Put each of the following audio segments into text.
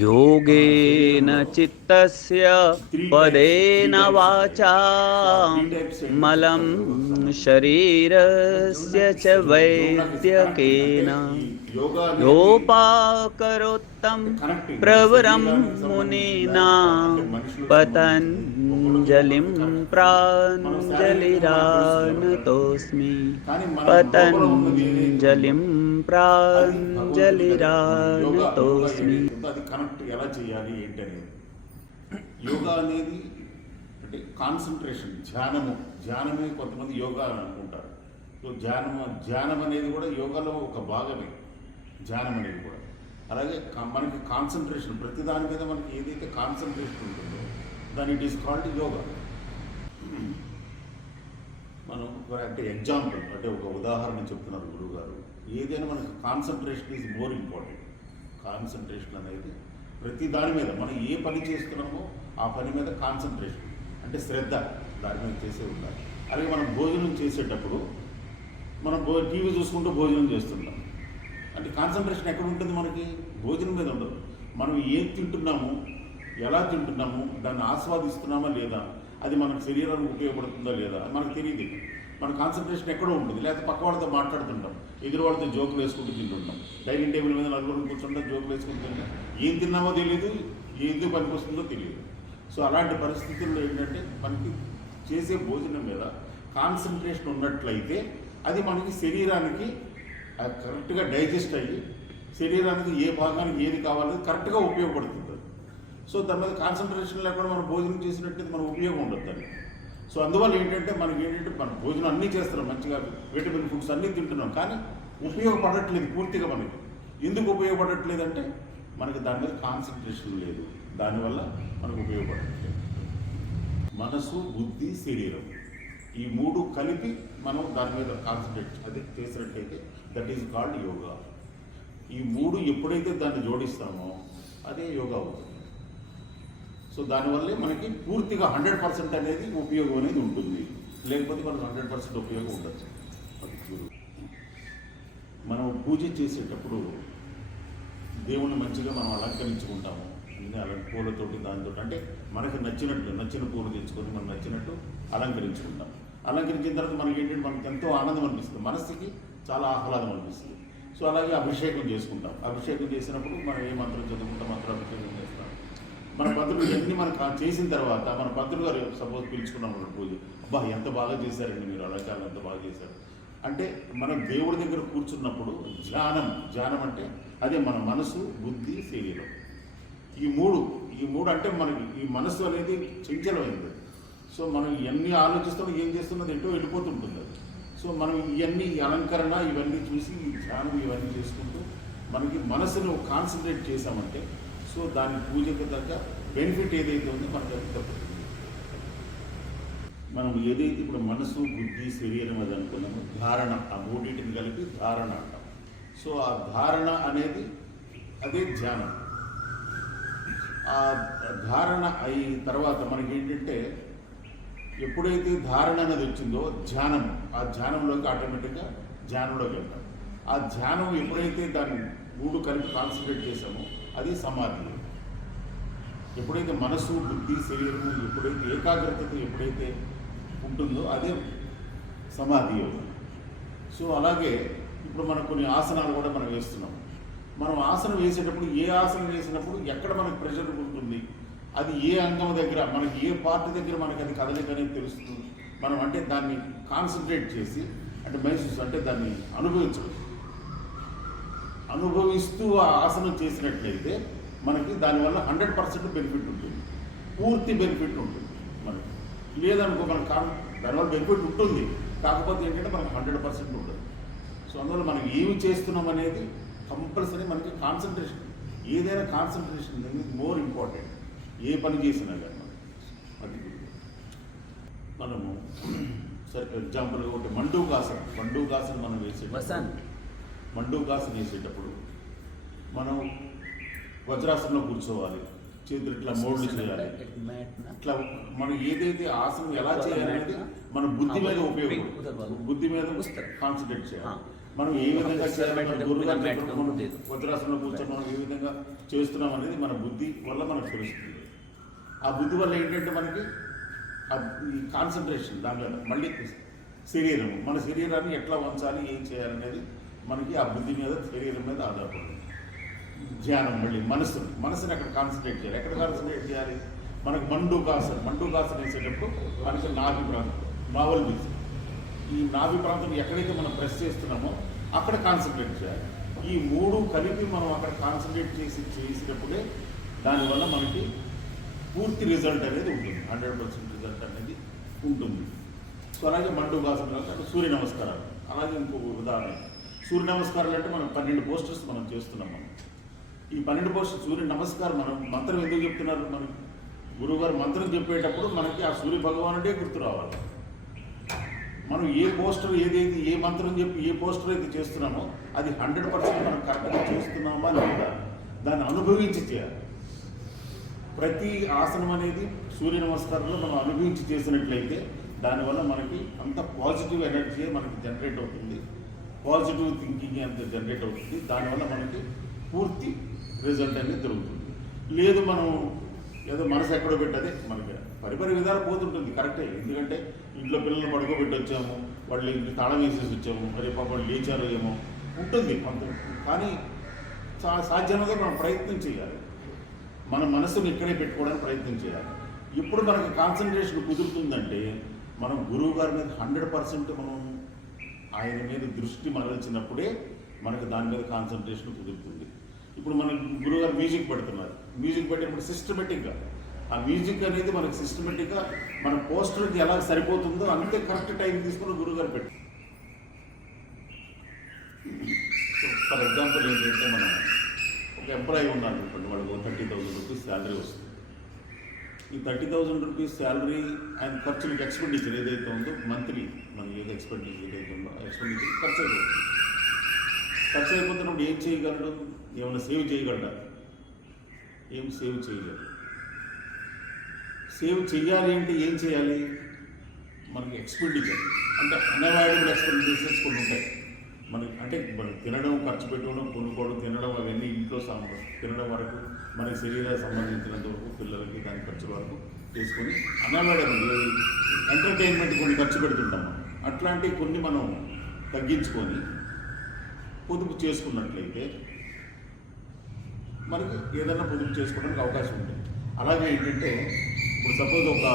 योगेन चित्तस्य पदेन वाचा मलं शरीरस्य च वैद्यकेन योपाकरोत्तं प्रवरं मुनिना पतञ्जलिं प्राञ्जलिरानतोऽस्मि पतञ्जलिं ప్రాంజలిరానతోస్మి. అది కనెక్ట్ ఎలా చేయాలి ఏంటి అనేది. యోగా అనేది అంటే కాన్సన్ట్రేషన్, ధ్యానమే కొంతమంది యోగా అని అనుకుంటారు. సో ధ్యానం అనేది కూడా యోగాలో ఒక భాగమే, ధ్యానం అనేది కూడా. అలాగే మనకి కాన్సన్ట్రేషన్, ప్రతి దాని మీద మనకి ఏదైతే కాన్సన్ట్రేషన్ ఉంటుందో దాని ఇట్ ఈస్ కాల్డ్ యోగా. మనం అంటే ఎగ్జాంపుల్, అంటే ఒక ఉదాహరణ చెప్తున్నారు గురువు గారు. ఏదైనా మనకి concentration is more important. Concentration అనేది ప్రతి దాని మీద మనం ఏ పని చేస్తున్నామో ఆ పని మీద కాన్సన్ట్రేషన్ అంటే శ్రద్ధ దాని మీద చేసే ఉండాలి. అలాగే మనం భోజనం చేసేటప్పుడు మనం టీవీ చూసుకుంటూ భోజనం చేస్తుంటాం. అంటే కాన్సన్ట్రేషన్ ఎక్కడ ఉంటుంది? మనకి భోజనం మీద ఉండదు. మనం ఏం తింటున్నాము, ఎలా తింటున్నాము, దాన్ని ఆస్వాదిస్తున్నామా లేదా, అది మన శరీరానికి ఉపయోగపడుతుందా లేదా మనకు తెలియదు. మన కాన్సన్ట్రేషన్ ఎక్కడో ఉంటుంది. లేకపోతే పక్క వాళ్ళతో మాట్లాడుతుంటాం, ఎదురు వాళ్ళతో జోకులు వేసుకుంటూ తింటుంటాం. డైనింగ్ టేబుల్ మీద నలుగురు కూర్చుంటాం, జోకులు వేసుకుంటూ తింటాం. ఏం తిన్నామో తెలియదు, ఎందుకు పనికి వస్తుందో తెలియదు. సో అలాంటి పరిస్థితుల్లో ఏంటంటే మనకి చేసే భోజనం మీద కాన్సన్ట్రేషన్ ఉన్నట్లయితే అది మనకి శరీరానికి కరెక్ట్గా డైజెస్ట్ అయ్యి శరీరానికి ఏ భాగానికి ఏది కావాలనేది కరెక్ట్గా ఉపయోగపడుతుంది. సో దాని మీద కాన్సన్ట్రేషన్ లేకుండా మనం భోజనం చేసినట్టయితే మనకు ఉపయోగం ఉండదు దాన్ని. సో అందువల్ల ఏంటంటే మన భోజనం అన్నీ చేస్తున్నాం, మంచిగా విటమిన్ ఫుడ్స్ అన్నీ తింటున్నాం, కానీ ఉపయోగపడట్లేదు పూర్తిగా. మనకి ఎందుకు ఉపయోగపడట్లేదు అంటే మనకి దాని మీద కాన్సన్ట్రేషన్ లేదు, దానివల్ల మనకు ఉపయోగపడట్లేదు. మనసు, బుద్ధి, శరీరం ఈ మూడు కలిపి మనం దాని మీద కాన్సన్ట్రేట్ అది చేసినట్టయితే దట్ ఈజ్ కాల్డ్ యోగా. ఈ మూడు ఎప్పుడైతే దాన్ని జోడిస్తామో అదే యోగా అవుతుంది. సో దానివల్లే మనకి పూర్తిగా 100% అనేది ఉపయోగం అనేది ఉంటుంది. లేకపోతే మనకు 100% ఉపయోగం ఉండదు. మనం పూజ చేసేటప్పుడు దేవుణ్ణి మంచిగా మనం అలంకరించుకుంటాము. అలాంటి పూలతోటి దానితో అంటే మనకి నచ్చిన పూలు తెచ్చుకొని మనం నచ్చినట్టు అలంకరించుకుంటాం. అలంకరించిన తర్వాత మనకి ఏంటంటే మనకి ఎంతో ఆనందం అనిపిస్తుంది, మనసుకి చాలా ఆహ్లాదం అనిపిస్తుంది. సో అలాగే అభిషేకం చేసుకుంటాం. అభిషేకం చేసినప్పుడు మనం ఏ మంత్రం చదువుకుంటాం, మంత్రాభిషేకం చేస్తాం. మన పంతులు ఇవన్నీ మనకు చేసిన తర్వాత మన పంతులు గారు సపోజ్ పిలుచుకున్నాం పూజ, అబ్బా ఎంత బాగా చేశారండి మీరు, అలంకారం ఎంత బాగా చేశారు అంటే మనం దేవుడి దగ్గర కూర్చున్నప్పుడు ధ్యానం అంటే అదే మన మనసు, బుద్ధి, శరీరం ఈ మూడు అంటే మనకి ఈ మనసు అనేది చంచలమైంది. సో మనం ఇవన్నీ ఆలోచిస్తున్నా ఏం చేస్తున్నది ఏంటో వెళ్ళిపోతుంటుంది అది. సో మనం ఇవన్నీ అలంకరణ ఇవన్నీ చూసి ధ్యానం ఇవన్నీ చేసుకుంటూ మనకి మనసును కాన్సన్ట్రేట్ చేసామంటే సో దాని పూజకు తగ్గ బెనిఫిట్ ఏదైతే ఉందో మనకు అది తప్పుతుంది. మనం ఏదైతే ఇప్పుడు మనసు, బుద్ధి, శరీరం అది అనుకున్నామో ధారణ, ఆ మూడింటిని కలిపి ధారణ అంటాం. సో ఆ ధారణ అనేది అదే ధ్యానం. ఆ ధారణ అయిన తర్వాత మనకి ఏంటంటే ఎప్పుడైతే ధారణ అనేది వచ్చిందో ధ్యానం, ఆ ధ్యానంలోకి ఆటోమేటిక్గా ధ్యానంలోకి వెళ్తాం. ఆ ధ్యానం ఎప్పుడైతే దాన్ని మూడు కలిపి కాన్సన్ట్రేట్ చేసామో అది సమాధి. ఎప్పుడైతే మనసు, బుద్ధి, శరీరము ఎప్పుడైతే ఏకాగ్రతతో ఎప్పుడైతే ఉంటుందో అదే సమాధి యోగం. సో అలాగే ఇప్పుడు మనం కొన్ని ఆసనాలు కూడా మనం వేస్తున్నాం. మనం ఆసనం వేసేటప్పుడు ఏ ఆసనం వేసినప్పుడు ఎక్కడ మనకు ప్రెషర్ ఉంటుంది, అది ఏ అంగం దగ్గర మనకి ఏ పార్ట్ దగ్గర మనకి అది కదలిక అనేది తెలుస్తుంది. మనం అంటే దాన్ని కాన్సన్ట్రేట్ చేసి అంటే మైసూస్ అంటే దాన్ని అనుభవిస్తూ ఆ ఆసనం చేసినట్లయితే మనకి దానివల్ల 100% బెనిఫిట్ ఉంటుంది, పూర్తి బెనిఫిట్ ఉంటుంది. మనకి లేదనుకో మనకు దానివల్ల బెనిఫిట్ ఉంటుంది, కాకపోతే ఏంటంటే మనకు 100% ఉంటుంది. సో అందువల్ల మనం ఏమి చేస్తున్నాం అనేది కంపల్సరీ మనకి కాన్సన్ట్రేషన్, ఏదైనా కాన్సన్ట్రేషన్ అనేది మోర్ ఇంపార్టెంట్. ఏ పని చేసినా కానీ అది మనము సరే ఎగ్జాంపుల్గా ఒకటి మండూకాసనం మనం మండూకాసనం వేసేటప్పుడు మనం వజ్రాసనంలో కూర్చోవాలి, చేతులు ఇట్లా మోడ్లు చేయాలి. ఇట్లా మనం ఏదైతే ఆసనం ఎలా చేయాలనేది మన బుద్ధి మీద ఉపయోగపడుతుంది, బుద్ధి మీద కాన్సన్ట్రేట్ చేయాలి. మనం ఏ విధంగా చేయాలి, మన గురుగారు చెప్పినప్పుడు లేదు. వజ్రాసనంలో కూర్చొని మనం ఏ విధంగా చేస్తున్నాం అనేది మన బుద్ధి వల్ల మనకు తెలుస్తుంది. ఆ బుద్ధి వల్ల ఏంటంటే మనకి ఈ కాన్సన్ట్రేషన్ దాని మీద మళ్ళీ శరీరం, మన శరీరాన్ని ఎట్లా వంచాలి, ఏం చేయాలనేది మనకి ఆ బుద్ధి మీద, శరీరం మీద ఆధారపడుతుంది. ధ్యానం మళ్ళీ మనసుని అక్కడ కాన్సన్ట్రేట్ చేయాలి. ఎక్కడ కాన్సన్ట్రేట్ చేయాలి? మనకు మండూకాసన వేసేటప్పుడు మనకి నాభి ప్రాంతం, నావల్ బీచ్, ఈ నాభి ప్రాంతం ఎక్కడైతే మనం ప్రెస్ చేస్తున్నామో అక్కడ కాన్సన్ట్రేట్ చేయాలి. ఈ మూడు కలిపి మనం అక్కడ కాన్సన్ట్రేట్ చేసినప్పుడే దానివల్ల మనకి పూర్తి రిజల్ట్ అనేది ఉంటుంది, 100% రిజల్ట్ అనేది ఉంటుంది. సో అలాగే మండూకాసన అంటే సూర్య నమస్కారాలు. అలాగే ఇంకో ఉదాహరణ, సూర్య నమస్కారాలు అంటే మనం 12 పోస్టర్స్ మనం చేస్తున్నాం. మనం ఈ 12 పోస్టర్స్ సూర్య నమస్కారం మనం మంత్రం ఎందుకు చెప్తున్నారు? మనకి గురువుగారు మంత్రం చెప్పేటప్పుడు మనకి ఆ సూర్య భగవానుడే గుర్తు రావాలి. మనం ఏ పోస్టర్ ఏదైతే, ఏ మంత్రం చెప్పి ఏ పోస్టర్ అయితే చేస్తున్నామో అది 100% మనం కరెక్ట్గా చేస్తున్నామా లేదా దాన్ని అనుభవించి చేయాలి. ప్రతి ఆసనం అనేది సూర్య నమస్కారంలో మనం అనుభవించి చేసినట్లయితే దానివల్ల మనకి అంత పాజిటివ్ ఎనర్జీ మనకి జనరేట్ అవుతుంది, పాజిటివ్ థింకింగ్ అంత జనరేట్ అవుతుంది. దానివల్ల మనకి పూర్తి రిజల్ట్ అనేది దొరుకుతుంది. లేదు మనం ఏదో మనసు ఎక్కడో పెట్టదే మనకి పరిపరి విధాలు పోతుంటుంది, కరెక్టే. ఎందుకంటే ఇంట్లో పిల్లల్ని పడుకోబెట్టి వచ్చాము, వాళ్ళు ఇంటి తాళం వేసేసి వచ్చాము, మరి పాపం లేచారు ఏమో ఉంటుంది కొంత. కానీ సాధ్యమగా మనం ప్రయత్నం చేయాలి, మన మనసుని ఇక్కడే పెట్టుకోవడానికి ప్రయత్నం చేయాలి. ఇప్పుడు మనకు కాన్సన్ట్రేషన్ కుదురుతుందంటే మనం గురువు గారి మీద 100% మనం ఆయన మీద దృష్టి మరల్చినప్పుడే మనకు దాని మీద కాన్సన్ట్రేషన్ కుదురుతుంది. ఇప్పుడు మన గురువు గారు మ్యూజిక్ పెడుతున్నారు, మ్యూజిక్ పెట్టినప్పుడు సిస్టమేటిక్గా ఆ మ్యూజిక్ అనేది మనకు సిస్టమేటిక్గా మన పోస్టర్కి ఎలా సరిపోతుందో అంతే కరెక్ట్ టైం తీసుకుని గురువు గారు పెట్టి. ఫర్ ఎగ్జాంపుల్ ఏంటంటే మనం ఒక ఎంప్లాయీ ఉన్నారు అనుకోండి, వాళ్ళకి 30,000 రూపీస్ శాలరీ వస్తుంది. ఈ 30,000 రూపీస్ శాలరీ ఆయన ఖర్చులకు ఎక్స్పెండిచర్ ఏదైతే ఉందో మంత్లీ మనం ఏదో ఎక్స్పెండిచర్ ఏదైతే ఉందో ఎక్స్పెండిచర్ ఖర్చు అయిపోతుంది. ఖర్చు అయిపోతున్నప్పుడు ఏం చేయగలడు? ఏమైనా సేవ్ చేయగలడా? ఏం సేవ్ చేయగలడు? సేవ్ చేయాలి అంటే ఏం చేయాలి? మనకి ఎక్స్పెండిచర్ అంటే అన్అవాయిడబుల్ ఎక్స్పెండిచర్స్ కొన్ని ఉంటాయి మనకి. అంటే మనం తినడం, ఖర్చు పెట్టుకోవడం, కొనుక్కోవడం, తినడం, అవన్నీ ఇంట్లో తినడం వరకు మనకి శరీరానికి సంబంధించినంత వరకు పిల్లలకి దాని ఖర్చు వరకు చేసుకొని అన్అవాయిడబుల్ ఎంటర్టైన్మెంట్ కొన్ని ఖర్చు పెడుతుంటాం మనం. అట్లాంటివి కొన్ని మనం తగ్గించుకొని పొదుపు చేసుకున్నట్లయితే మనకి ఏదైనా పొదుపు చేసుకోవడానికి అవకాశం ఉంటుంది. అలాగే ఏంటంటే ఇప్పుడు సపోజ్ ఒక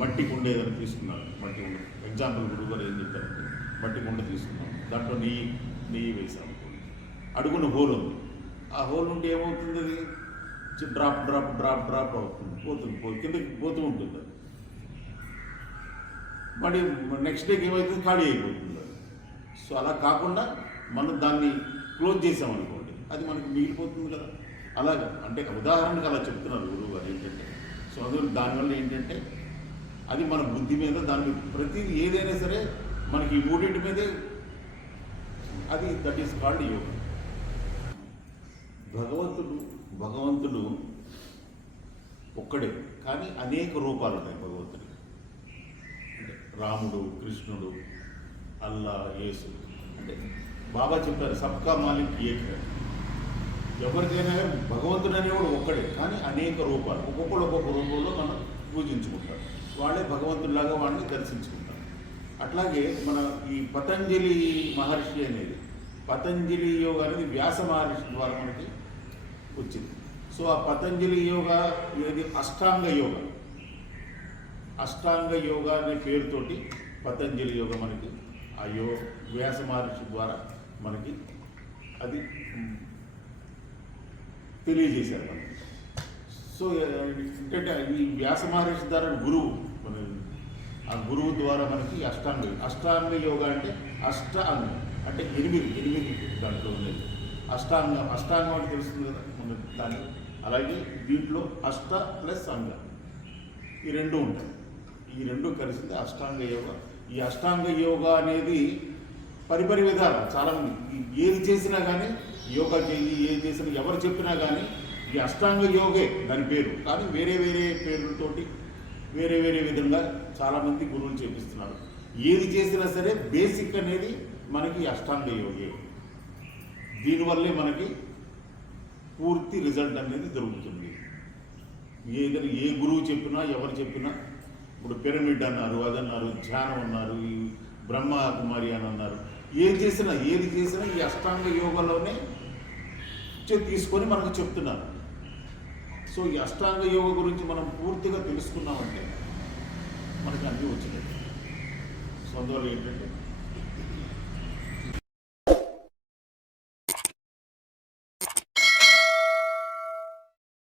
మట్టి కుండ ఏదైనా తీసుకున్నారు, మట్టి కుండ ఎగ్జాంపుల్ గురువు గారు ఏం చెప్తారంటే మట్టి కుండ తీసుకున్నాం, దాంట్లో నెయ్యి వేసాము, అడుగున హోల్ ఉంది. ఆ హోల్ ఉంటే ఏమవుతుంది? అది డ్రాప్ డ్రాప్ డ్రాప్ డ్రాప్ అవుతుంది, కిందకి పోతూ ఉంటుంది. అది మరి నెక్స్ట్ డేకి ఏమవుతుంది? ఖాళీ అయిపోతుంది అది. సో అలా కాకుండా మనం దాన్ని క్లోజ్ చేసామనుకోండి, అది మనకి మిగిలిపోతుంది కదా. అలాగా అంటే ఉదాహరణకు అలా చెప్తున్నారు గురువు గారు ఏంటంటే. సో అందువల్ల దానివల్ల ఏంటంటే అది మన బుద్ధి మీద, దాని ప్రతిదీ ఏదైనా సరే మనకి ఈ మూడింటి మీదే అది, దట్ ఈస్ కాల్డ్ యోగా. భగవంతుడు ఒక్కడే, కానీ అనేక రూపాలు ఉన్నాయి భగవంతుడికి. అంటే రాముడు, కృష్ణుడు, అల్లా, యేసు. అంటే బాబా చెప్పారు సబ్కా మాలిక్ ఏక్ హై. ఎవరికైనా భగవంతుడు అనేవాడు ఒక్కడే, కానీ అనేక రూపాలు, ఒక్కొక్కడు ఒక్కొక్క రూపంలో మనం పూజించుకుంటాం. వాళ్ళే భగవంతుడిలాగా వాళ్ళని దర్శించుకుంటాం. అట్లాగే మన ఈ పతంజలి మహర్షి అనేది, పతంజలి యోగా అనేది వ్యాస మహర్షి ద్వారా మనకి వచ్చింది. సో ఆ పతంజలి యోగా అనేది అష్టాంగ యోగా అనే పేరుతోటి పతంజలి యోగా మనకి ఆ వ్యాస మహర్షి ద్వారా మనకి అది తెలియజేశారు మనకి. సో ఏంటంటే ఈ వ్యాస మహర్షి ద్వారా గురువు, మన ఆ గురువు ద్వారా మనకి అష్టాంగ యోగా అంటే అంటే 8 దాంట్లో ఉండేది. అష్టాంగం అంటే తెలుస్తుంది కదా మన దాన్ని. అలాగే దీంట్లో అష్ట ప్లస్ అంగ, ఈ రెండు ఉంటాయి. ఈ రెండు కలిసింది అష్టాంగ యోగా. ఈ అష్టాంగ యోగా అనేది పరిపరి విధాలు చాలామంది ఏది చేసినా కానీ యోగా చేయి, ఏది చేసినా ఎవరు చెప్పినా కానీ ఈ అష్టాంగ యోగే దాని పేరు. కానీ వేరే పేర్లతోటి వేరే విధంగా చాలామంది గురువులు చేపిస్తున్నారు. ఏది చేసినా సరే బేసిక్ అనేది మనకి అష్టాంగ యోగే. దీనివల్లే మనకి పూర్తి రిజల్ట్ అనేది దొరుకుతుంది. ఏదైనా ఏ గురువు చెప్పినా ఎవరు చెప్పినా, ఇప్పుడు పిరమిడ్ అన్నారు, అదన్నారు, ధ్యానం అన్నారు, ఈ బ్రహ్మ కుమారి అని అన్నారు, ఏది చేసినా ఈ అష్టాంగ యోగంలోనే తీసుకొని మనకు చెప్తున్నారు. సో ఈ అష్టాంగ యోగ గురించి మనం పూర్తిగా తెలుసుకున్నామంటే మనకి అన్నీ వచ్చినాయి. సో అందువల్ల ఏంటంటే